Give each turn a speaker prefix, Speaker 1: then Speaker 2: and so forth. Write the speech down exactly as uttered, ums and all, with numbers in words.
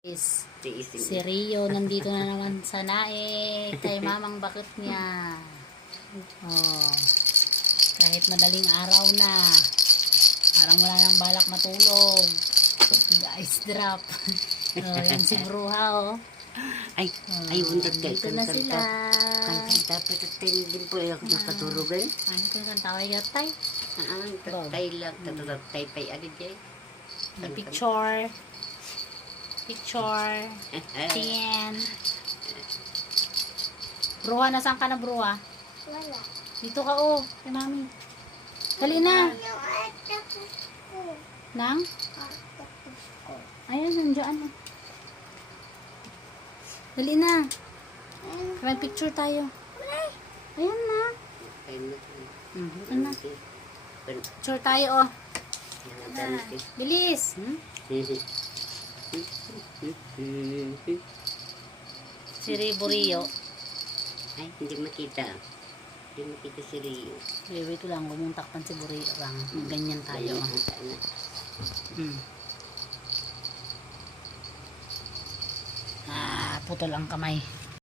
Speaker 1: Is
Speaker 2: Tiisin.
Speaker 1: si Rio nandito na naman sa nae kay mamang bakit niya. Oh. Kahit madaling araw na. Parang wala nang balak matulog. Ice drop. Oh, yan si Bruha oh.
Speaker 2: Ay,
Speaker 1: Oh,
Speaker 2: ay, undag kay
Speaker 1: dito na sila.
Speaker 2: Kanta pa tatin din po ako nakaturugan.
Speaker 1: Ano kung kang tawag yatay?
Speaker 2: Ah, tatay lang, tatay pa'y ano dyan.
Speaker 1: May picture. Picture. Tingin. Bruha, nasaan ka na, Bruha?
Speaker 3: Wala.
Speaker 1: Dito ka, oh. Kay mami. Dali na.
Speaker 3: Yung atapos ko.
Speaker 1: Nang?
Speaker 3: Atapos ko.
Speaker 1: Ayan, nandiyan na. Dali na.
Speaker 3: Ayun.
Speaker 1: May picture tayo. Ayan na.
Speaker 2: Hmm,
Speaker 1: Ano na? Picture tayo, oh. Bilis. Hmm? Si Ribo Rio.
Speaker 2: Ay, hindi makita. Hindi makita si Rio.
Speaker 1: Wait, wait lang. Gumuntakpan si Burio. Ganyan tayo. Oh. Hmm. Ah, putol ang kamay.